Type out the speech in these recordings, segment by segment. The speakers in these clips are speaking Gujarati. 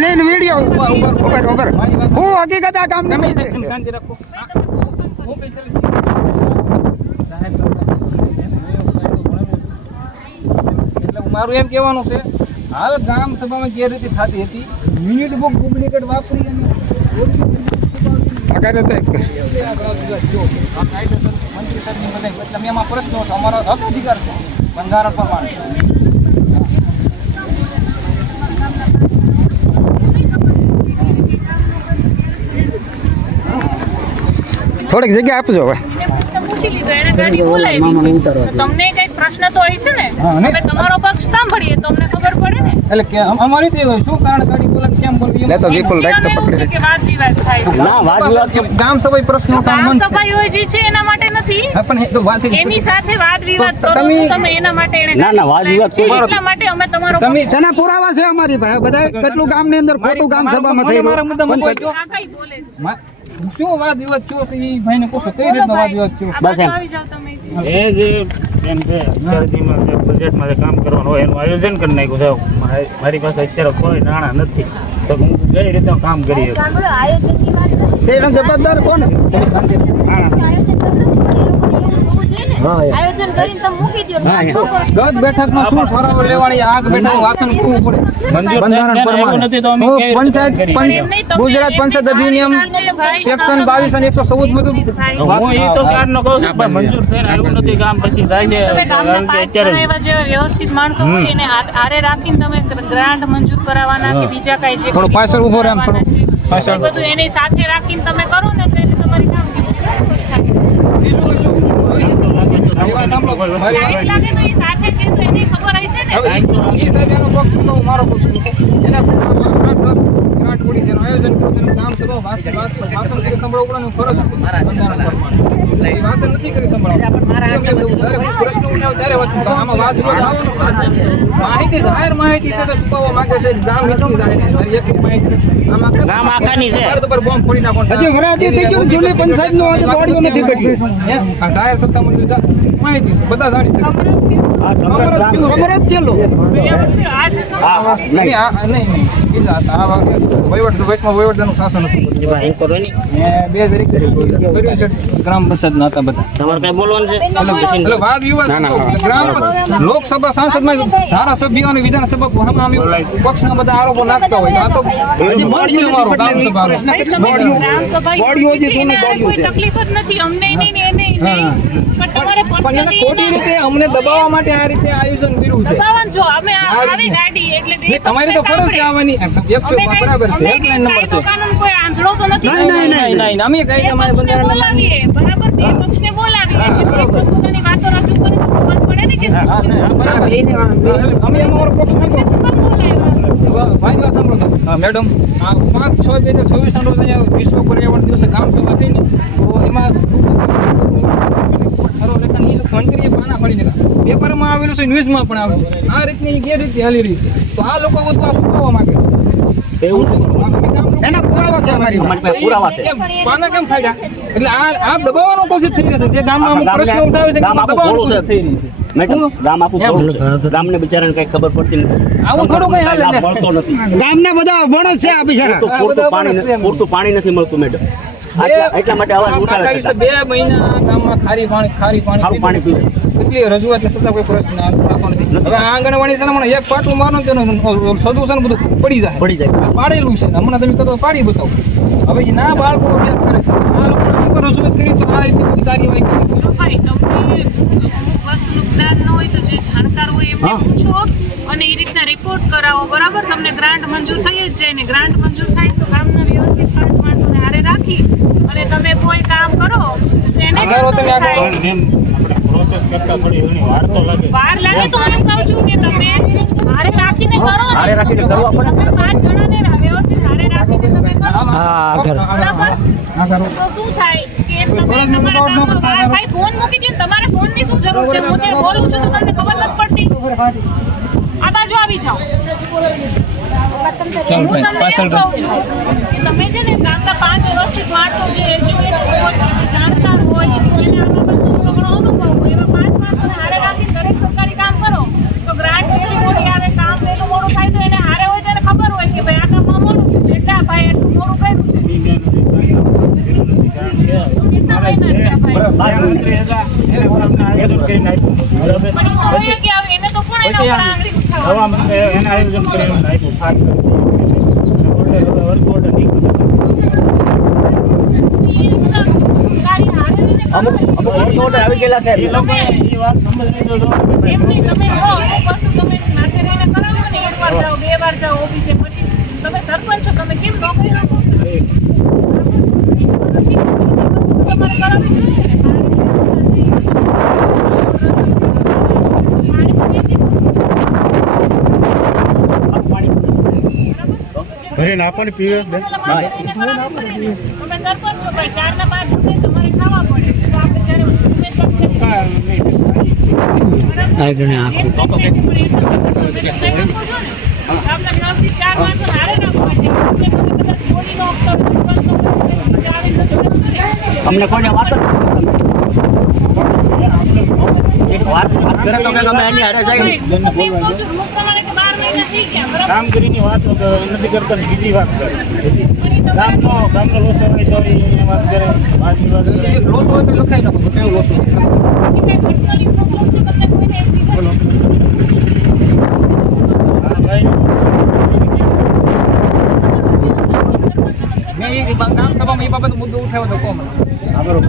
નહીં વિડીયો ઉપર હું હકીકત આ કામ નહીં શાંતિ રાખો. એટલે મારું એમ કહેવાનું છે હાલ ગ્રામ સભામાં જે રીતે થતી હતી મિનિટ બુક ડુપ્લિકેટ વાપરી અને મંત્રી સાહેબની બધા એટલે એમાં પ્રશ્નો હતો. અમારો હક અધિકાર છે બંધારણ પ્રમાણે. થોડીક જગ્યા આપજો હવે. તમને કઈક પ્રશ્ન તો હશે ને, અમે તમારો પક્ષ સાંભળીએ તો અમને ખબર પડે ને. એટલે કે અમારી તો શું કારણ ગાડી બોલાને કેમ બોલવી લે તો વિપુલ રાખ તો પકડી કે વાદ વિવાદ થાય છે. ના વાદ વિવાદ ગામ સભાઈ પ્રશ્નો ગામ સભા યોજી છે એના માટે નથી, પણ એ તો વાત એની સાથે વાદ વિવાદ કરો તો તમે એના માટે એને ના વાદ વિવાદ છે એટલા માટે અમે તમારો તમે શેના પુરાવા છે અમારી ભાઈ બધા કેટલું ગામની અંદર ખોટું ગામ સભામાં થઈ મારા મુદ્દા આ કઈ બોલે છે. શું વાદ વિવાદ થયો છે એ ભાઈને પૂછો કઈ રીતનો વાદ વિવાદ થયો બસ એમ. આવી જાવ તમે. એ જે એમ છે સરકારીમાં જે બજેટમાં જે કામ કરવાનું હોય એનું આયોજન કરી નાખ્યું છે. મારી પાસે અત્યારે કોઈ નાણાં નથી તો હું કઈ રીતે કામ કરી શકું. સાંભળો, આયોજનની વાત નથી. તેનો જવાબદાર કોણ છે? આયોજન આયોજન કરીને તમે મૂકી દો. ગત બેઠકમાં શું ઠરાવ લેવાની આ બેઠક વાંચન કરવું પડે. બંધારણ પ્રમાણે નથી તો અમે કેવી રીતે પંચાયત ગુજરાત પંચાયત અધિનિયમ સેક્શન 22 અને 114 બધું હું એ તો કારનો કહું છું પણ મંજૂર થઈને આવ્યું નથી કામ પછી થાય છે. તમે ગામના કારણ કે 5 જણા એવા જે વ્યવસ્થિત માણસો હોય એને આરે રાખીને તમે ગ્રાન્ટ મંજૂર કરાવવાના કે બીજા કઈ જે થોડું પાછળ ઊભો રહે, આમ થોડું પાછળ. એ બધું એની સાથે રાખીને તમે કરો ને તો એને તમારી કામગીરી લાઈટ લાગે તો એ સાથે છે તો એને ખબર હશે ને. હવે એ સાહેબ એનો પક્ષ તો મારો પક્ષ એના ગ્રાન્ટ પડી છે આયોજન કર્યું તેનું કામ સભા વાંચન કરી સંભળાવવાનું ફરજ છે બંધારણ પ્રમાણે. એ વાંચન નથી કરી સંભળાવવાનું. પ્રશ્ન ઉઠાવ ત્યારે વાંચન આમાં વાત માહિતી જાહેર માહિતી છે તો છુપાવવા માંગે છે ગામ મીઠું જાહેર મારી એક માહિતી આમાં ગામ આખાની છે. પર બોમ્બ ફોડી નાખવાનો હજી વરાદી થઈ ગયું જૂની પંચાયત નો આજે દોડ્યો નથી બદલ્યું. આ જાહેર સત્તા મંજૂર માહિતી છે બધા જાણી છે. સમરત થયેલો વ્યવસ્થિત આજે તો નહીં બીજા હતા આ વહીવટ વચમાં વહીવટદારનું શાસન હતું. ભાઈ કરો ને મેં 2001 ગ્રામ પંચાયતના હતા બધા. તમારે કઈ બોલવાનું છે એટલે વાદ વિવાદ ગ્રામ લોકસભા સાંસદમાં ધારાસભ્યો અને વિધાનસભા પક્ષના બધા આરોપો નાખતા હોય આ તો મારો ગ્રામ સભાનો. બોડીઓ જે જૂની બોડીઓ કોઈ છે તકલીફ જ નથી અમને નહીં ને એને નહીં. પણ તમારે પણ એને ખોટી રીતે અમને દબાવવા માટે આ રીતે આયોજન કર્યું છે. દબાવવાનું જો અમે આવી ગાડી એટલે નહીં, તમારી તો ફરજ છે આવવાની. 100 બરાબર છે, હેલ્પલાઇન નંબર છે. કાનૂન કોઈ આંધળો તો નથી. નહીં અમે કઈ અમારે બંધારણ બોલાવીએ બરાબર બે પક્ષને બોલાવીએ પોતાની વાતો રજૂ કરે તો ખબર પડે ને કે અમે અમારો પક્ષ મૂક્યો. ભાઈ વાત સાંભળો મેડમ આ 5/6/2024 ના રોજ અહીંયા વિશ્વ પર્યાવરણ દિવસે ગામ સભા થઈ ને તો એમાં મંત્રીએ પાના ફાડી નાખ્યા. પેપરમાં આવેલું છે, ન્યૂઝમાં પણ આવેલું છે. આ રીતની ગેરરીતિ હાલી રહી છે તો આ લોકો બધું આ છુપાવવા માંગે એના પુરાવા છે અમારી પાસે. પુરાવા છે. પાના કેમ ફાડ્યા એટલે આ દબાવવાનો કોશિશ થઈ રહી છે. જે ગામમાં અમુક પ્રશ્નો ઉઠાવે છે ગામ આખું દબાવવાનો થોડું કોશિશ થઈ રહી છે. મેડમ ગામ આખું થોડું છે. ગામને બિચારાને કઈ ખબર પડતી નથી. આવું થોડું કઈ હાલે લાભ મળતો નથી. ગામના બધા અભણો જ છે આ બિચારા. પૂરતું પાણી નથી મળતું મેડમ. એટલા માટે અવાજ ઉઠાવે છે. 2 મહિના ગામમાં ખારી ખારું પાણી પાણી પીવે. કેટલી રજૂઆત છતાં કોઈ પ્રશ્ન થતો નથી. હવે આ આંગણવાડી છે ને હમણાં એક પાટું મારો ને તેનું સોલ્યુશન બધું પડી જાય. પાડેલું છે પાડેલું છે હમણાં તમે કદો પાડી બતાવો. હવે એ ના બાળકો અભ્યાસ કરે છે આ લોકો રજૂઆત કરી તો આ રીતે બધી કાર્યવાહી કરી છે. ભાઈ તમને અમુક વસ્તુનું જ્ઞાન ન હોય તો જે જાણકાર હોય એમને પૂછો અને એ રીતના રિપોર્ટ કરાવો બરાબર. તમને ગ્રાન્ટ મંજૂર થઈ જ જાય ને ગ્રાન્ટ મંજૂર થાય તો ગામના વ્યવસ્થિત 5 માણસોને હારે રાખી અને તમે કોઈ કામ કરો તો એને પ્રોસેસ કરતા થોડી ઘણી વાર તો લાગે. વાર લાગે તો હું કહું છું કે તમે હારે રાખીને કરો ને. હારે રાખીને કરવા પડે. તમે 5 જણાને વ્યવસ્થિત હારે રાખીને તમે કરો બરાબર. તો શું થાય કે તમે તમારા ગામમાં ભાઈ ફોન મૂકી દો. તમારે ફોનની શું જરૂર છે? હું અત્યારે બોલું છું તો તમને ખબર નથી પડતી. આ બાજુ આવી જાઓ. હું તમને એમ કહું છું કે તમે છે ને ગામના 5 વ્યવસ્થિત માણસો જે એજ્યુકેટેડ હોય જાણકાર હોય એને આમાં બધું ઘણો અનુભવ હોય એવા 5 માણસો અમને આયોજન કરીને આપ્યું. બરાબર. પણ એ તો હોય કે આવે, એને તો કોણ એના પછી ઉપર આંગળી ઉઠાવવા? હવા માટે એને આયોજન કરીને અમને આપ્યું. ખાસ કરીને. વર્ક ઓર્ડર નીકળ્યું. એ રીતના તારી હારે રહીને કરો ને. આવી ગયેલા છે. એ લોકોએ એ વાત સમજ લીધો તો એમ નહીં, તમે હો, અમુક વસ્તુ તમે નાતે રહીને કરાવો ને, એક વાર જાઓ, બે વાર જાઓ ઓફિસે, પછી તમે સરપંચ છો, તમે કેમ નોકરી રાખો? તમારે કરાવવી જોઈએ ને. ભરીને આપણને પીવે બેન. તમે સરપંચ છો ભાઈ, 4 ના 5 રૂપિયા તમારે ખાવા પડે. તો આપણે જ્યારે અમને કોઈને વાત એક વાત કરે તો કે અમે એની હારે જાય કામ કરીને વાત નથી કરતા ને બીજી વાત કરે. ગામનો લોસો હોય તો એ વાત કરે. વાત વિવાદ કરે. લોસ હોય તો લખાઈ નાખો કેવું લોસ હોય. હા ભાઈ મેં એ ગામ સભામાં એ બાબત મુદ્દો ઉઠાવ્યો હતો કોમ. હા બરોબર.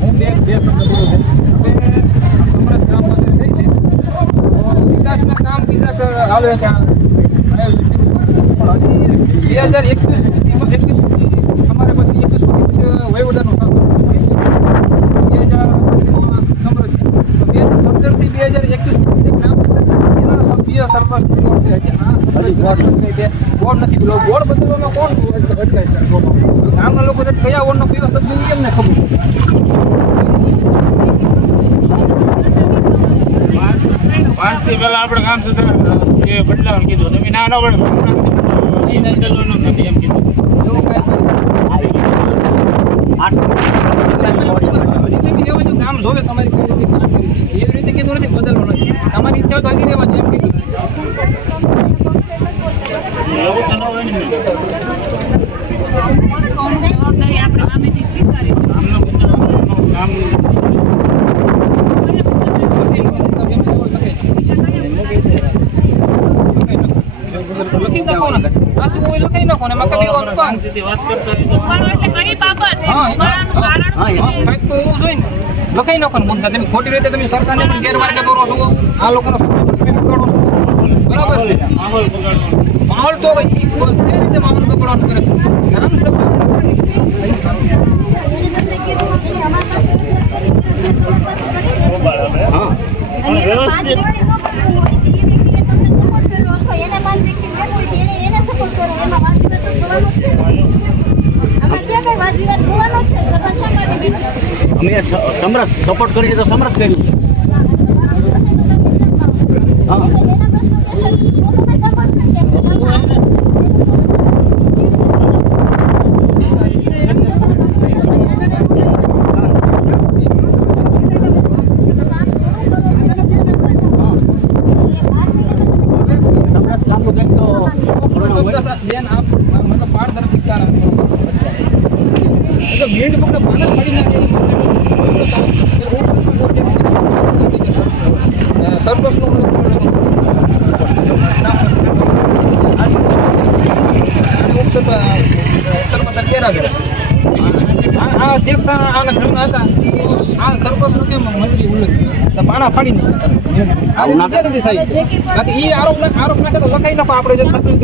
હું બે શબ્દ બોલું છું. સમરસ ગામ પાસે થઈ છે વિકાસના કામ બીજા હાલે છે પણ હજી 2021 સુધી અમારે પછી 21 સુધી પછી વહીવટનું કામ 2017 થી 2021 સુધી ગ્રામ પંચાયત એના સભ્ય સરપંચ બોર્ડ છે. હજી આ બોર્ડ નથી પેલો બોર્ડ બદલવામાં કોણ અટકાય છે? ગામના લોકો કયા બોર્ડનો કયો સભ્ય એ એમને ખબર. પાંચથી પહેલા આપણે કામ સુધાર એ બદલાવાનું કીધું. તમે ના ન પડે એ બદલવાનું નથી એમ કીધું. કામ જોવે તમારી કઈ રીતે કામ કરી એવી રીતે કીધું નથી, બદલવું નથી. તમારી ઈચ્છા હોય તો હજી રહેવા એમ કીધું. એવું તો ન હોય ને. જવાબદારી આપણે સામેથી સ્વીકારી છે. કામનું બદલવાનું કામ લખી નાખો ને આ શું હોય લખી નાખો ને એમાં કદી વાત શાંતિથી વાત કરતા હોય તો ઉઘાડો એટલે કઈ બાબત? ઉઘાડાનું કારણ શું છે? કંઈક તો એવું જોઈએ ને લખાઈ નાખો ને મુદ્દા. તમે ખોટી રીતે તમે સરકારને પણ ગેરમાર્ગે દોરો છો, આ લોકોનો સમય પણ બગાડો છો. બરાબર છે. માહોલ બગાડવાનો. માહોલ તો એ રીતે માહોલ બગાડવાનું કરે છે. ગ્રામ સભા હા પણ વ્યવસ્થિત અમે સમરસ સપોર્ટ કરી તો સમરસ કર્યું છે. બેન આપ મતલબ પારદર્શિકતા એટલે ભીડ પકડે પાના ફાડી નાખે સરપંચનું આ અધ્યક્ષ આના ઘરના હતા આ સરપંચનું કેમ મંત્રી ઉલ્લેખ તો પાણા ફાડી નાખ્યા આ રીતે નથી થાય. બાકી એ આરોપ નાખે તો લખાઈ નાખો આપણે જે થતું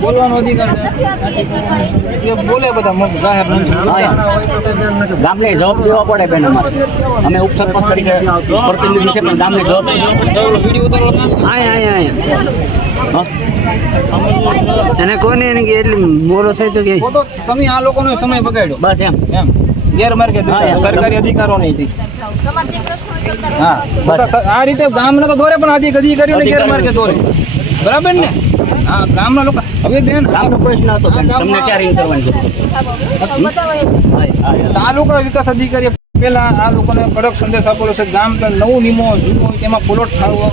બોલવાનો અધિકાર છે. બોલે બધા મત જાહેર ગામને જવાબ દેવા પડે બેન. અમારે અમે ઉપસરપંચ તરીકે પ્રતિનિધિ છે પણ ગામને જવાબ વિડીયો ઉતારો એને કોને એને કે એટલી મોડો થાય તો કે તમે આ લોકોનો સમય બગાડ્યો બસ એમ એમ ગેરમાર્ગે સરકારી અધિકારો નહીં તમારે જે પ્રશ્ન હોય તો તમે હા રજૂઆત કરો. બસ આ રીતે ગામના તો દોરે પણ આજી ગદી કર્યું ને ગેરમાર્ગે દોરે બરાબર ને હા ગામના લોકો હવે બેન ગામનો પ્રશ્ન હતો બેન. તમને ક્યાં રિંગ કરવાની જરૂર હતી? બધા હોય જ. તાલુકા વિકાસ અધિકારી પેલા આ લોકોને કડક સંદેશ આપેલો છે ગામ તો નવું નિયમો જૂનો હોય તેમાં પ્લોટ થાળવો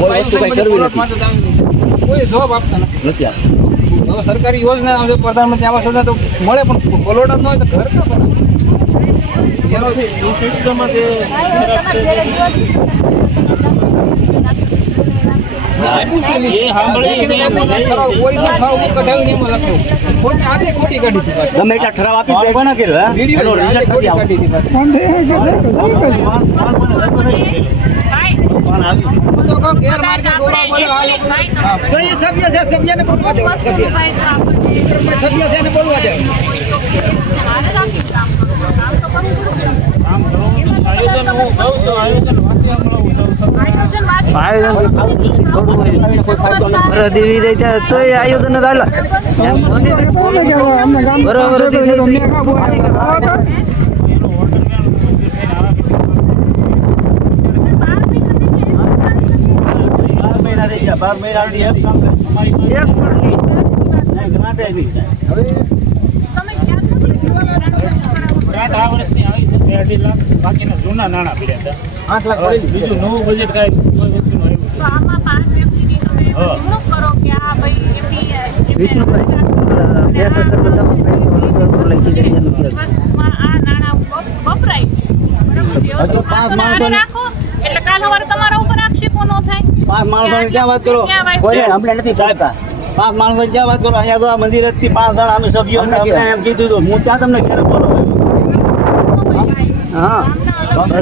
કોઈ વસ્તુ કઈ કરવી પ્લોટ માટે તો કોઈ જવાબ આપતા નથી નથી આપતું. હવે સરકારી યોજના આવે પ્રધાનમંત્રી આવાસ યોજના તો મળે પણ પ્લોટ જ ન હોય તો ઘર ક્યાં બનાવે? એનો ભાઈ, તમારે જે રજૂઆત છે, એ સાંભળી ઓરિજિનલ થાળ ઉપર કઢાવીને એમાં લખ્યું ખોટી આજે ખોટી કાઢી હતી પાછી. ગમે એટલા ઠરાવ આપી દે. કોને કર્યું હે વિડીયો એનો આજે result ખોટી નથી કાઢી હતી પાછી. પણ એ કે છે કે શું કહે છે? ભાઈ કોણ આવી હું તો કહું ગેરમાર્ગે દોરવા બોલે આ લોકો હા. તો એ સભ્ય છે, સભ્યને બોલવા દેવા. સભ્ય સભ્ય છે એને બોલવા દેવા. કામ કરવાનું આયોજન હું કહું છું આયોજન વાસી મળવું અમને ગામ બરાબર બાર મહિના થી એક કામ અમારી નહીં ગ્રાન્ટ આવી ગ્રાન્ટ આ વર્ષની આવી છે 2.5 લાખ બાકીના જૂના નાણાં પડ્યા હતા 8 લાખ પડી બીજું નવું બજેટ કાંઈ કોઈ વસ્તુનું આવ્યું તો આમાં 5 વ્યક્તિની તમે નિમણૂક કરો કે આ ભાઈ વસ્તુમાં આ નાણાં વપરાય છે બરાબર? પાંચ માણસોને- આને રાખો એટલે કાલ સવારે તમારા ઉપર આક્ષેપો ન થાય. 5 માણસોની ક્યાં વાત કરો ક્યાં વાત કોઈને અમને નથી પૂછતા. 5 માણસોની ક્યાં વાત કરો અહીંયા તો આ મંદિર જ 5 જણ અમે સભ્યો અમને અમને એમ કીધું હતું હું ક્યાં તમને ક્યારે બોલો હા બરાબર? તો આપણે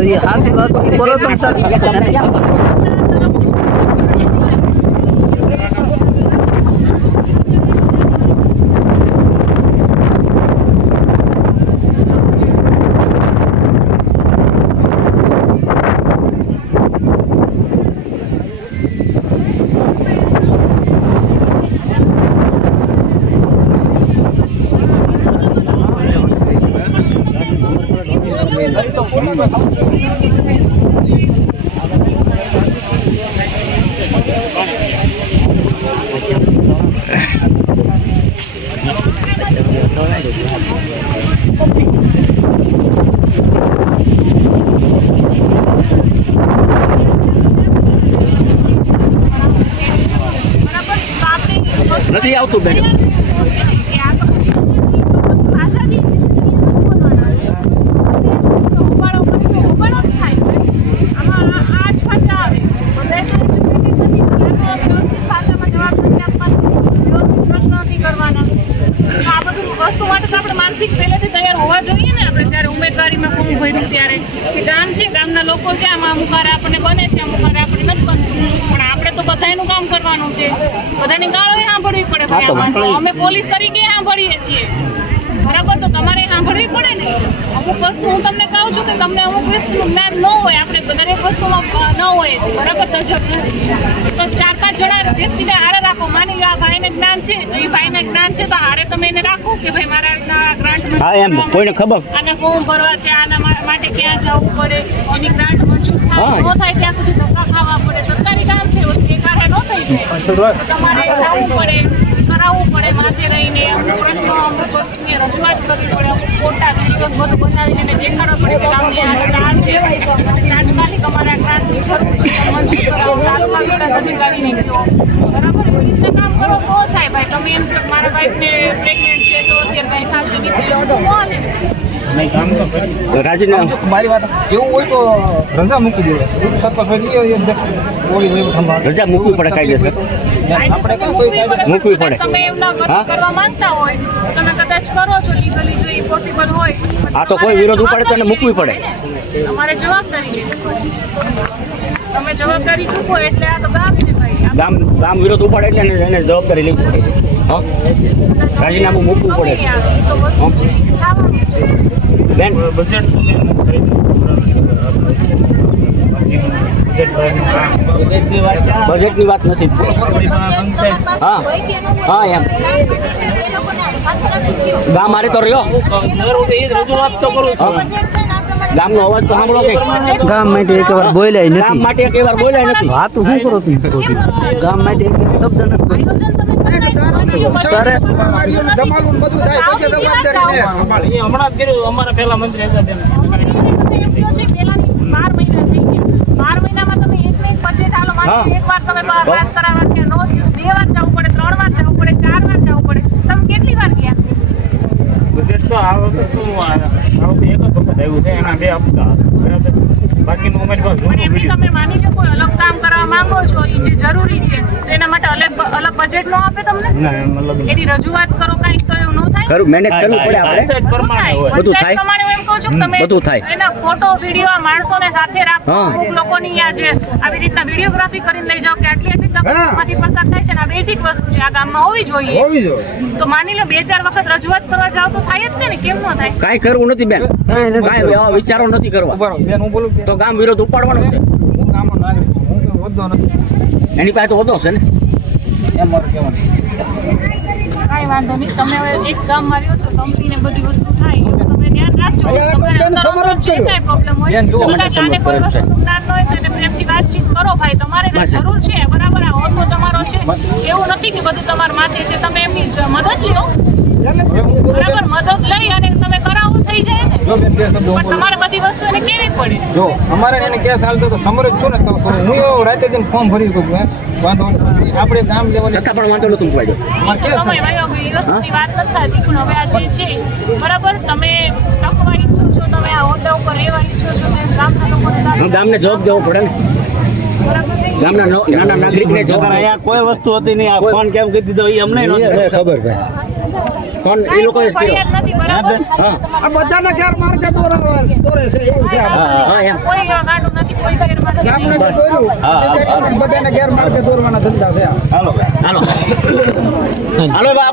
નથી આવતું બેન. માનસિક પહેલેથી તૈયાર હોવા જોઈએ ને આપણે જ્યારે ઉમેદવારીમાં ફોર્મ ભર્યું ત્યારે કે ગામ છે ગામના લોકો છે આમાં અમુક વાર આપણને બને છે અમુક વાર આપણે નથી બનતું પણ આપણે તો બધાયનું કામ કરવાનું છે બધાની ગાળો સાંભળવી પડે ભાઈ આમાં તો અમે પોલીસ તરીકે સાંભળીએ છીએ બરાબર તો તમારે સાંભળવી પડે ને અમુક વસ્તુ હું તમને કહું છું કે તમને અમુક વસ્તુનું જ્ઞાન ન હોય આપણે દરેક વસ્તુમાં ન હોય બરાબર તો જો તો 4-5 જણા વ્યક્તિને હારે રાખો માની લો આ ભાઈને જ્ઞાન છે તો એ ભાઈને જ્ઞાન છે તો હારે તમે એને રાખો કે ભાઈ મારા ગ્રાન્ટ હા એમ કોઈને ખબર આને ફોર્મ ભરવા છે આના માટે ક્યાં જવું પડે એની ગ્રાન્ટ મંજૂર થાય ન થાય ત્યાં સુધી ધક્કા ખાવા પડે સરકારી કામ છે એક હારે ન થઈ જાય તમારે જવું પડે કરાવવું પડે માથે રહીને અમુક પ્રશ્નો અમુક વસ્તુની રજૂઆત કરવી પડે અમુક ફોટા વિડીયોઝ બધું બનાવીને એને દેખાડવા પડે કે ગામની આ ગ્રાન્ટ છે તાત્કાલિક અમારા ગ્રાન્ટની જરૂર છે મંજૂર કરાવો તાલુકા વિકાસ અધિકારીને કહો બરાબર એ રીતે કામ કરો તો થાય ભાઈ તમે એમ કહો મારા વાઈફને પ્રેગ્નેન્ટ છે તો અત્યારે ભાઈ સાચી નીકળી તો હાલે નહીં કામ તો કરી રાજીનામું મારી વાત જેવું હોય તો રજા મૂકી દેવાય સરપંચ હોય એ ઓળી હોય સંભાળ રજા મૂકવી પડે કાયદેસર. આપણે કોઈ કાયદો મૂકવી પડે. તમે એમના હા? વર્ક કરવા માંગતા હોય તો તમે કદાચ કરો છો લીગલી જો એ પોસિબલ હોય આ તો કોઈ વિરોધ ઉપાડે તો એને મૂકવી પડે. તમારે જવાબદારી લેવી પડે તમે જવાબદારી ચૂકો એટલે આ તો ગામ છે ભાઈ આ ગામ વિરોધ ઉપાડે એટલે એને જવાબદારી લેવી પડે. હા રાજીનામું મૂકવું પડે. ગમે યાર, એ તો વસ્તુ છે. ખાવાનું છે. બેન બજેટ તો બેન કહી દઉં બજેટ બહારનું કામ બજેટની વાત ક્યાં બજેટની વાત નથી. હા. હા, એમ. ગામ હારે તો રહ્યો. બજેટ છે ને આ પ્રમાણે ગામનો અવાજ તો સાંભળો કે ગામ માટે એક વાર બોલ્યા ગામ નથી માટે એક વાર બોલાય નથી. વાત શું કરો તમે ગામ માટે એક શબ્દ નથી બોલ્યો. સર ધમાલું બધું થાય પછી જવાબદારી એ હમણાં જ કર્યું અમારા પહેલા મંત્રી હતા તેમને. 12 મહિના થઈ ગયા. 12 મહિનામાં તમે એકને એક બજેટ આલો માની એકવાર તમે પાસ કરાવવા ગયા નો થયું. 2 વાર જવું પડે, 3 વાર જવું પડે, 4 વાર જવું પડે. તમે કેટલી વાર ગયા? બજેટ તો આ વખતે શું આ વખતે એક જ વખત આવ્યું છે એના 2 હપ્તા બરાબર. બાકીનું અમારી પાસે પણ જૂનું એમની video. તમે માની લો કોઈ અલગ કામ કરવા માંગો છો એ જે જરૂરી છે તો એના માટે અલગ બજેટ નો આપે તમને? ના એમ મતલબ એની રજૂઆત કરો કાંઈક તો એવું ન થાય? ખરું મહેનત કરવી પડે આપણે. પંચાયત પ્રમાણે હોય. બધું પંચાયત થાય. પ્રમાણે હું એમ કહું છું કે તમે બધું થાય. એના ફોટો વિડીયો આ માણસોને સાથે રાખો. હા. અમુક લોકોની આ જે આવી રીતના વિડીયોગ્રાફી કરીને લઈ જાઓ કે આટલી તકલીફમાંથી પસાર થાય છે ને આ બેઝિક વસ્તુ છે આ ગામમાં હોવી જોઈએ. તો માની લો 2-4 વખત રજૂઆત કરવા જાઓ તો થાય જ ને કેમ ન થાય? કાંઈ કરવું નથી બેન, કાંઈ એવા વિચારો નથી કરવા. ઉભા રહો. બેન હું બોલું કે તો ગામ વિરોધ ઉપાડવાનો છે. હું ગામનો નાગરિક છું. હું કોઈ હોદ્દો નથી. એની પાસે તો હોતો છે ને. એમ મારું કહેવાનું. કાંઈ વાંધો નહીં. તમે હવે એક ગામમાં રહ્યો છો, સંપીને બધી વસ્તુ થાય એવું તમે ધ્યાન રાખજો. હવે તમે બેન અંદર સમર જ જે કાંઈ પ્રોબ્લેમ હોય બેન જુઓ, કદાચ આને કોઈ વસ્તુનું જ્ઞાન ન હોય તો એને પ્રેમથી વાતચીત કરો ભાઈ તમારે એને બસ. જરૂર છે બરાબર આ હોદ્દો તમારો છે એવું નથી કે બધું તમારા માથે છે તમે એમની મદદ લ્યો બરાબર મદદ લઈ અને તમે કરાવો થઈ જાય ને જો બેન બે શબ્દો હું પણ બોલું. તમારે બધી વસ્તુ એને કેવી પડે જો અમારે એને કેસ હાલતો તો સમર જ છું ને તો હું એવો રાતે જઈને ફોર્મ ભરી દઉં હે વાંધો નહીં. આપણે ગામ લેવલે છતાં પણ વાંધો નતું ઉપાડ્યો. અમારે કેસ સમય વયો ગયો એ વસ્તુની વાત નથી થતી પણ હવે આ જે છે બરાબર તમે ટકવા ઈચ્છો છો તમે આ હોદ્દા ઉપર રહેવા ઈચ્છો છો તો ગામના લોકોને હવે ગામને જવાબ દેવો પડે ને. ગામના નાના નાગરિકને જવાબ દેવો. અહીંયા કોઈ વસ્તુ હતી નહીં. આ ફોન કેમ કરી દીધો એ અમને નહોતું ખબર ભાઈ. પણ એ લોકોએ જ કર્યો. ફરિયાદ નથી બરાબર હા આ બધાને ઘેર માર્ગે દોરે છે એવું છે હા એમ. કોઈ ગાંડું નથી કોઈ ફેરમાં નથી. આપણે તો જોયું બધાને ઘેર માર્ગે દોરવાના ધંધા છે હાલો હાલો હાલો બાપ.